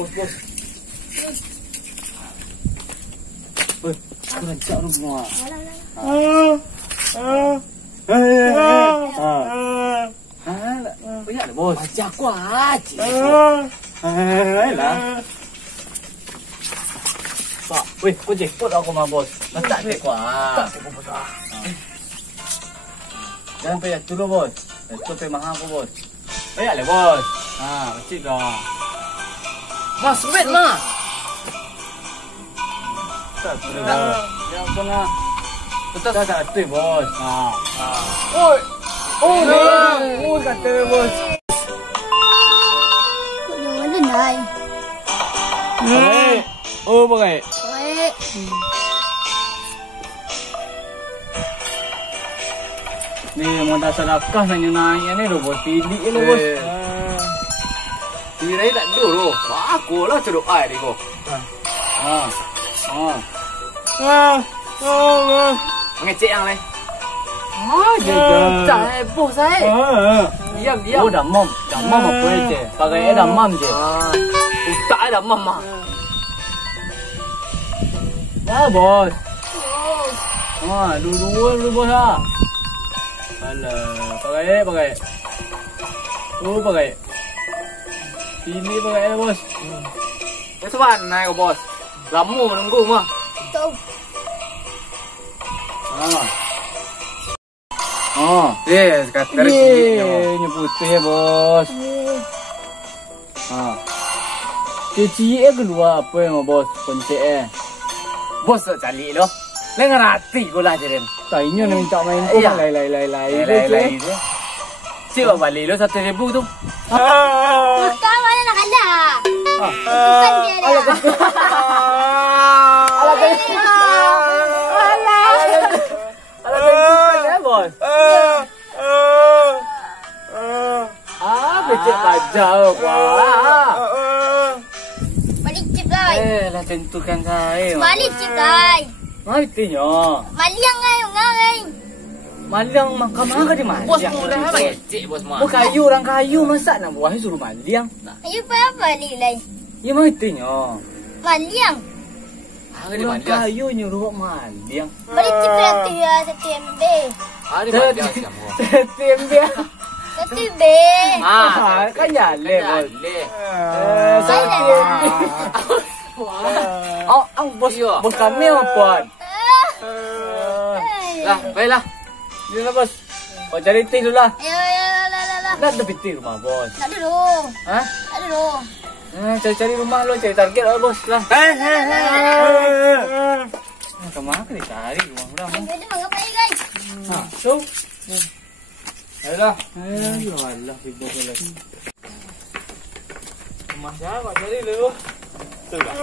Bos. Woi, kurang cak rumah. Banyak dah bos. Ajak aku aja. Lah. Pak, weh, kau jemput aku mah bos. Letak deh kuah. Jangan payah dulu bos. Itu payah mahal aku bos. Payah le bos. Kecil dah. Mas, sempit mah. Tak sudah. Yang pernah. Betul tak tu bos. Oi. Oh, kata bos. Mana nai? Oh, bagai. Baik. Ni mau dah sedekah nanya nanya ni bos. Pilih ni bos. Diri tak dulu. Aku lah ceruk air ni kau. Ngecek yang lain. Cak bos saya. Diam. Oh, dah mom apa je? Pakai dah mom je. Tak ada mama. Bos. Dulu bos ah. Alah, pakai. Oh, pakai. Ini pakai bos. Itu mana kau bos? Lama menunggu mah. Tahu. Yes, kata nyebut ya bos. Kecil keluar apa yang bos pencet bos cari lo. Lengan hati gua lah jadi. Tanya nak minta main tu lai. Siapa balik lo 1,000 tu? Kau mana nak kalah? Bukan dia dah. Bos. Becek bajau kuah. Balik cip lai. Lah tentukan saya. Balik cip lai. Mai tinyo. Maliang ngai. Maliang makan makan di mana? Bos mudah apa ngecek bos mah? Kayu orang kayu masak nak buah suruh maliang. Ayo apa balik lai? Ya mai tinyo. Maliang. Di Orang mana? kayu nyuruh maliang. Balik cip nanti ya satu MB. Di mana kamu? Tim dia. Satu B. Kan jale bos. Bos kami apa? Lah, baiklah. Ni lah bos. Kau cari ting dulu lah. Ayo. Nak ada piti rumah bos. Tak dulu. Hah? Tak dulu. Cari rumah lo, cari target lah bos lah. Kemana kita cari rumah orang? Ini mangga baik guys. So. Ayolah. Ayolah, bos lagi. Rumah siapa cari dulu? Tu lah.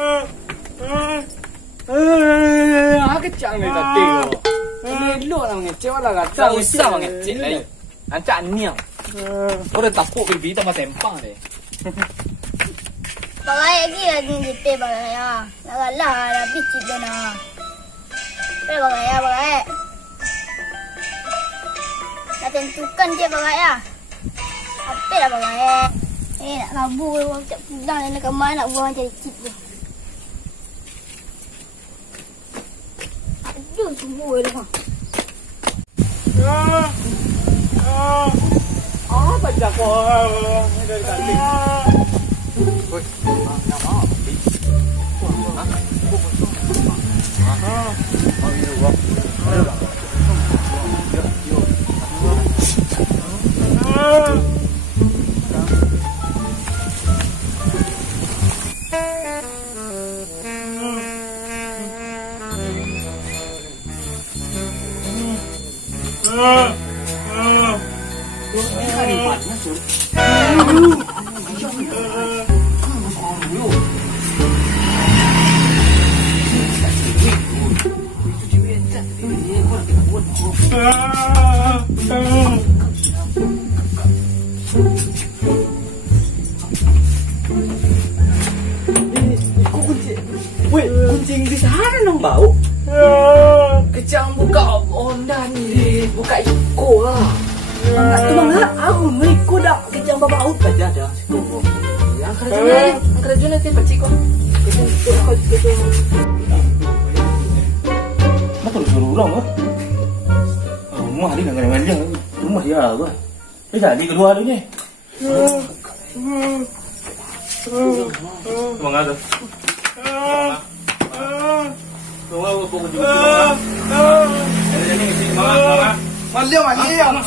Kecang ni tadi tu. Ini lu nak ngecek wala kata. Tak usah ngecek lagi. Ancak niang. Orang tapuk bibi tak macam empang deh. Bagai lagi lagi jipe bagai ya. Nak lah habis cip dah nak. Bagai ya bagai. Dah tentukan dia bagai ya. Apa dah bagai? Nak kabur tak pulang nak ke mana nak buang cari cip tu. Aduh semua dah. Baca kau dari tadi. Kucing di sana nang bau. Kecang buka onda ni, buka iko lah. Nak tu mangga aku mengikut dak kejang bau aja dah. Ya Angkat aja nanti pacik kok. Mak kalau suruh ulang ah. Rumah dia dengan dia. Rumah dia apa? Jadi kedua tu ni. Mengada. Tunggu apa kau juga. Jadi ni mama. Maliang.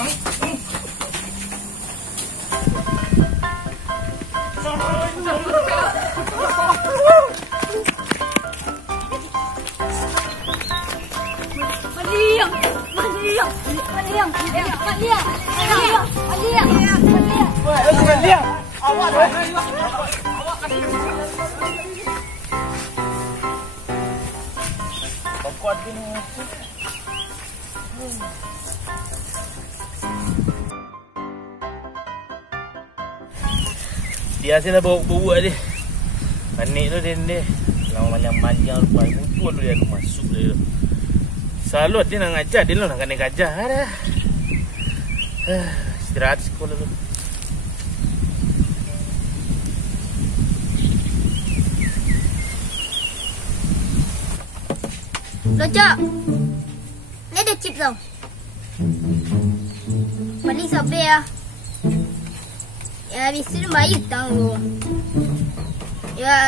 Biasalah bawa dia. Panik tu dia. Kalau manjang-manjang lepas muncul dia masuk dia. Salut dia nak ngajar dia nak kena ngajar dah. Istirahat sekolah tu. Locok. Ni ada chip tau. Paling sampai ya. Ya, habis tu bayu tahu. Ya.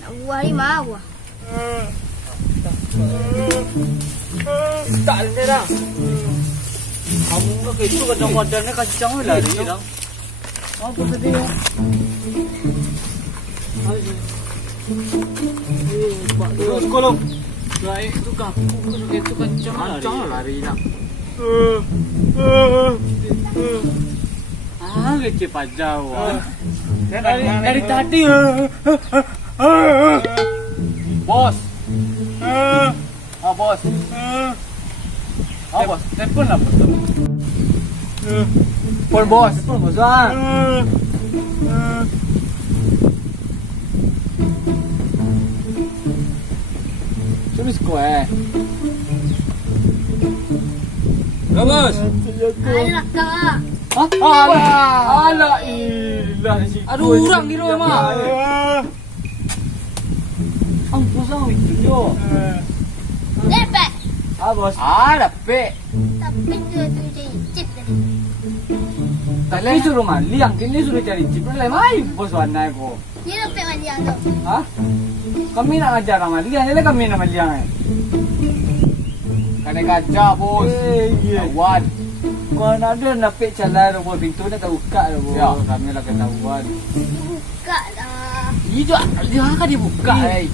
Nak buah ni mau. Tak ada dah. Kamu nak itu kadang-kadang ni kacang lah ni dah. Apa tadi? Sekolah. Baik tu kampung itu kacang lari nak. Kecil pajau. Dari tadi. Bos. Bos. Bos. Telepon lah bos. Telepon bos. Telepon bos lah. Cuma sekolah. Bos. Alah kak. Alah ilah. Aduh orang di rumah mak. Bos yo. Dapat. Bos. Dapat. Tapi tu jadi chip tadi. Tadi suruh maliang, kini suruh cari chip. Mai bos warna ko. Dia dapat maliang tu. Kami nak ajar maliang, jadi kami nak maliang. Kena gajah bos. Awat. Kau nak ada napik calar bos, pintu dah terbuka dah bos. Ya, kami lah ketahuan. Buka dah. Dia kan dibuka eh.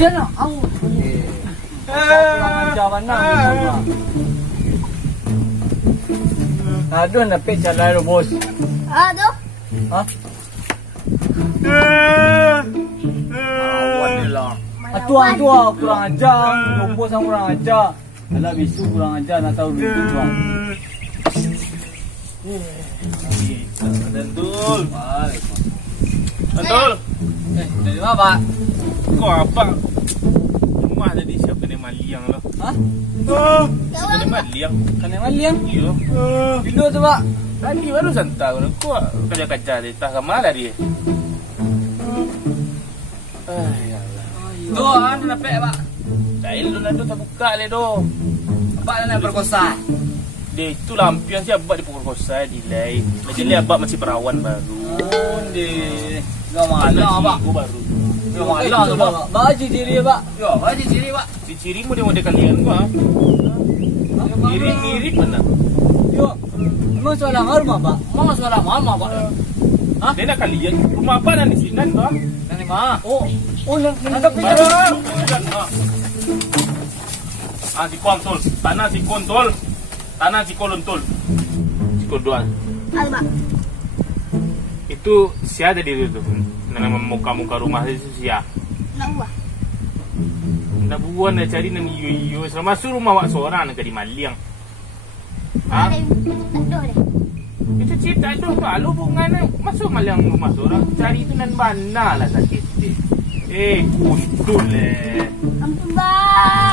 Jangan au. Kurang ajar mana semua. Ada napik calar bos. Tu. Awat ni lah. Tuan kurang ajar. Bos yang kurang ajar. Alah bisu kurang ajar nak tahu dulu tuan. Tentul. Dari mana pak? Kau apa? Rumah jadi siapa ni maliang lah. Siapa ni maliang? Kena maliang? Yo. Bila tu pak? Tadi baru santai kau kerja dia tak kemana dia. Tu anu napik pak. Cair lu nak tu terbuka le tu. Pak nak berkosa. Dia itu lampion siapa buat diperkosa delay. Jadi abang masih perawan baru. Dia enggak malah pak. Aku baru. Enggak malah tu pak. Baju ciri pak. Yo, baju ciri pak. Ciri model-model kalian gua. Mirip mana? Yo. Memang soalan rumah pak. Memang soalan mama pak. Dia nak kalian rumah apa dan di sini kan? Nani mah. Oh, nak pindah. Si kontol, tanah si kontol, tanah si kolontul, si kodoan. Alba. Itu siapa di situ? Nama muka rumah itu siapa? Nak buah. Nak buat nak cari nama iyo. Selama masuk rumah awak seorang nak di maliang. Tak ada deh. Itu cerita tu kalau bunga masuk maliang rumah seorang cari itu nan mana lah sakit. Kuntul Ampun bang.